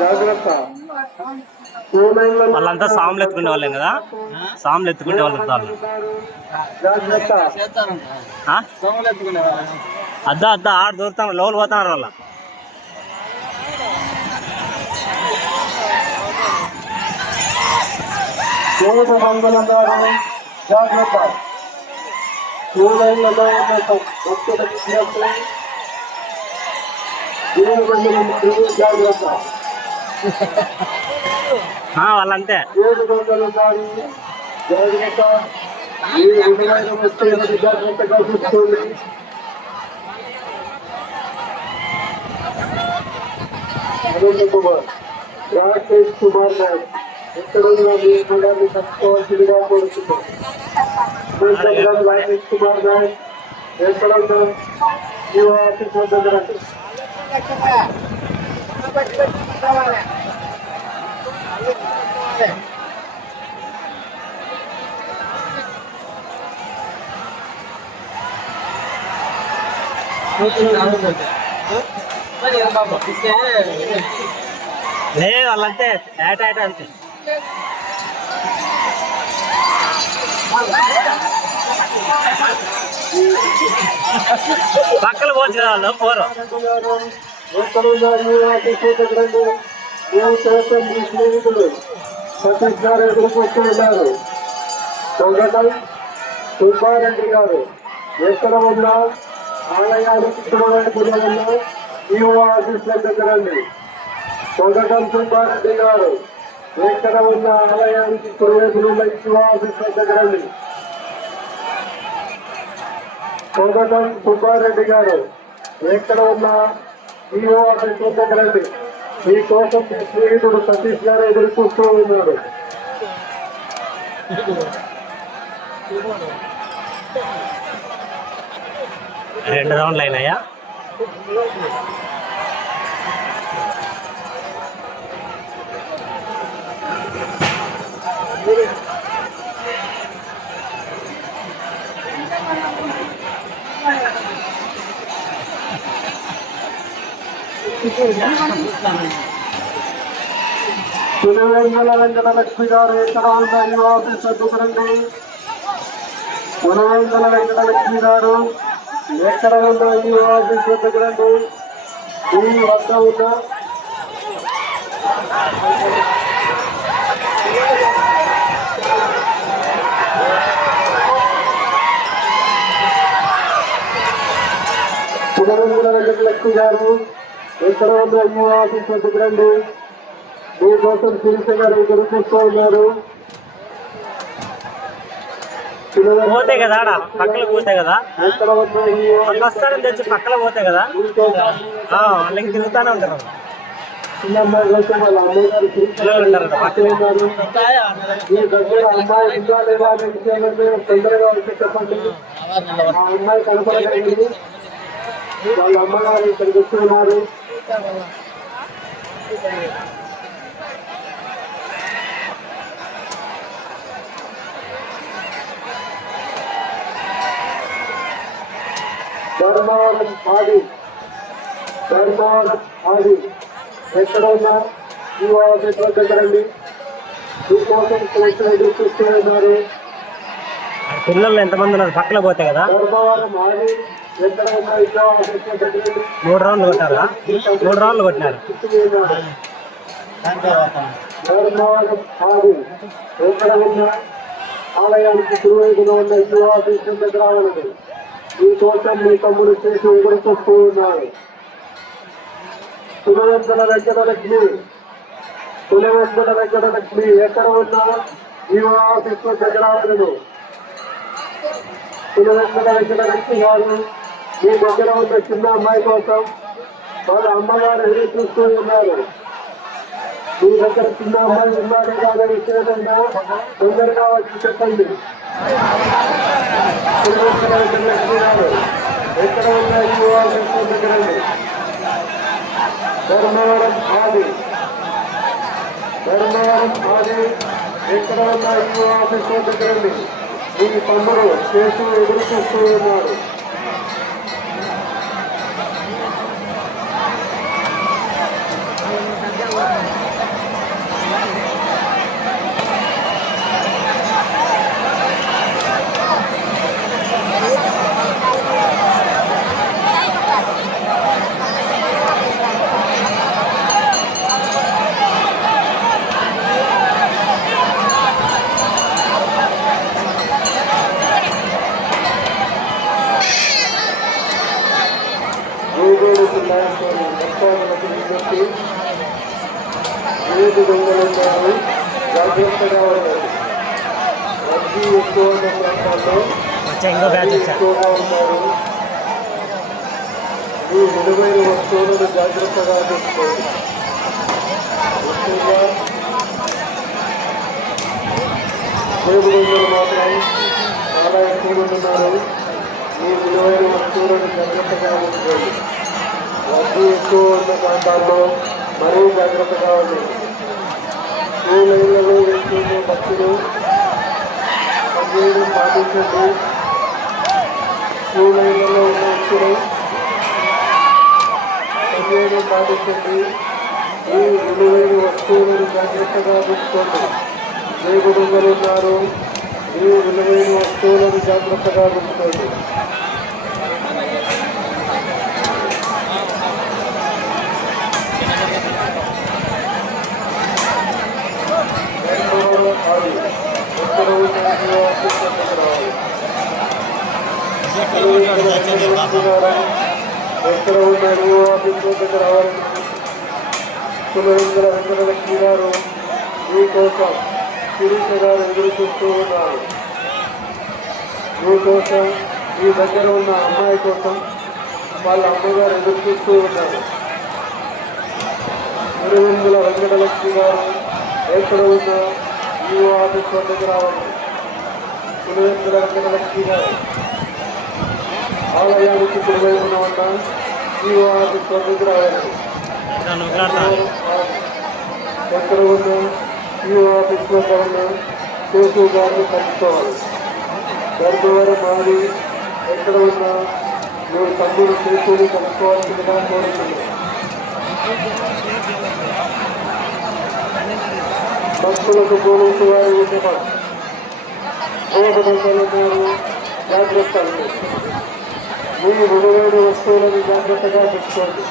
జాగ్రత్త. వాళ్ళంతా సాములు ఎత్తుకునే వాళ్ళే కదా? సాములు ఎత్తుకునే వాళ్ళు? అద్దా అద్దా ఆడ దూరుతాను లోపల పోతున్నారు వాళ్ళ. జాగ్రత్త. ఉన్న భక్తుల విజ్ఞప్తి వాళ్ళంతే. కుమార్ రాకేష్ కుమార్ ఎక్కడ కట్టుకోవాల్సిందిగా కోరుతున్నాం రాకేష్ కుమార్ ఎక్కడ ఆఫీస్ లేదు వాళ్ళంతే ఏట ఏట అంతే పక్కన పోవచ్చు వాళ్ళు పోరు. ఎక్కడ ఉన్నా మీ మేము చేస్తాం మీ సతీష్ గారు ఉన్నారు సుబ్బారెడ్డి గారు ఎక్కడ ఉన్నా ఆలయానికి చూడడానికి ఉన్నా ఈఓ ఆఫీస్ దగ్గరండి రండి సుబ్బారెడ్డి గారు ఎక్కడ ఉన్న ఆలయానికి కుడివైపున ఉన్న ఈఓ ఆఫీస్ వద్దకు సుబ్బారెడ్డి గారు ఎక్కడ ఉన్నా రండి మీకోసం మీ స్నేహితుడు సతీష్ గారు ఎదురు చూస్తూ ఉన్నాడు. రెండు రౌండ్లు అయినాయా? పులివెందుల వెంకట లక్ష్మి గారు ఎక్కడ ఉన్న ఆఫీస్ వద్దకు రండి వెంకట లక్ష్మి గారు ఎక్కడ ఉన్న ఈఓ ఆఫీస్ వద్దకు ఈ వద్ద ఉన్న పులివెందుల వెంకట లక్ష్మి గారు ఎక్కడ ఉన్న ఈఓ ఆఫీస్ వద్దకు రండి. మీకోసం శిరీష గారు ఎదురు చూస్తూ ఉన్నారు. పోతే కదా ఆడ? పక్కన పోతే కదా? ఈ వస్తారని తెచ్చి పక్కన పోతే కదా? వాళ్ళకి తిరుగుతానే ఉంటారు. ఉందా వాళ్ళ అమ్మగారు ఇక్కడికి వచ్చి ఉన్నారు. ధర్మవరం ఆది ధర్మవరం ఆది. ఎక్కడ ఉన్నా ఈ ఆఫీస్ వద్దకు రండి మీకోసం పోస్టులు చూస్తూ ఉన్నారు పిల్లలు ఎంతమంది ఉన్నారు పక్కన పోతే కదా ధర్మవరం ఆది మూడు రౌండ్లు కొట్టారా మూడు రౌండ్లు కొట్టినారు. ఆలయానికి కురువైపున ఉన్న శివాదీశం దగ్గర ఉన్నది ఈ కోసం మీ తమ్ముడు చేసి ఎదురు చూస్తూ వెంకట లక్ష్మి వెంకటలక్ష్మి వెంకట లక్ష్మి ఎక్కడ ఉన్నా ఈ ఆఫీస్ దగ్గర రావాలను వెంకట లక్ష్మి గారు మీ దగ్గర ఉన్న చిన్న అమ్మాయి కోసం వాళ్ళ అమ్మగారు ఎదురు చూస్తూ ఉన్నారు. మీ దగ్గర చిన్న అమ్మాయి ఉన్నాడు కాదని విషయం తొందరగా వచ్చి చెప్పండి. ఎక్కడ ఉన్నాయి ఈ ధర్మవరం ఆది. ధర్మవరం ఆది. ఎక్కడ ఉన్న ఈ ఆఫీస్ దగ్గరండి మీ తమ్ముడు చేసి ఎదురు చూస్తూ ఉన్నారు భక్తాదులకు విజ్ఞప్తి ఏడు దొంగలు ఉన్నారు జాగ్రత్తగా ఉన్నారు రద్దీ ఎక్కువ ఉన్న ప్రాంతాల్లో ఎక్కువగా ఉన్నారు. ఈ విలువైన వస్తువులను జాగ్రత్తగా చూసుకోండి ముఖ్యంగా దేవుడు మాత్రం చాలా ఎక్కువ ఉన్నారు. ఈ విలువైన వస్తువులను జాగ్రత్తగా ఉంచుకోండి రద్దీ ఎక్కువ ఉన్న ప్రాంతాల్లో మరీ జాగ్రత్తగా ఉంది టూ వెళ్తున్న భక్తులు పదిహేడు పాటించండి టూ ఉన్న వ్యక్తులు పదిహేడు పాటించండి ఈ విలువైన వస్తువులను జాగ్రత్తగా ఉంచుకోండి రేపు దొంగలు ఉన్నారు ఈ విలువైన వస్తువులను జాగ్రత్తగా ఉంచుకోండి రెండవ ఆరు ఎక్కడ ఉన్న ఆఫీస్ రావాలి ఎక్కడ ఉన్నారు ఆఫీస్ దగ్గర రావాలి సులభంగా వెంకటలక్ష్మి గారు మీకోసం శిరీష గారు ఎదురు చూస్తూ ఉన్నారు మీకోసం మీ దగ్గర ఉన్న అమ్మాయి కోసం వాళ్ళ అమ్మగారు ఎదురు చూస్తూ ఉన్నారు తిరువెందుల వెంకటలక్ష్మి గారు ఎక్కడ ఉన్న ఈ ఆఫీస్ వద్దకు రావాలి పులివెందుల వెంకటలక్ష్మి గారు ఆలయానికి కుడివైపున ఉన్న ఈ ఆఫీస్ వద్దకు రావాలి నువ్వులాడతా ఎక్కడ ఉన్న ఈ ఆఫీస్ వద్ద ఉన్న కేసు గారిని కలుసుకోవాలి ధర్మవరం మాది ఎక్కడ ఉన్న మీ తమ్ముడు కేసుని కలుసుకోవాల్సిందిగా కోరుతున్నాను భక్తులకు పోలీసు వారి ఉండటం ఉన్నారు జాగ్రత్త మీ విలువైన వస్తువులను జాగ్రత్తగా చూసుకోండి.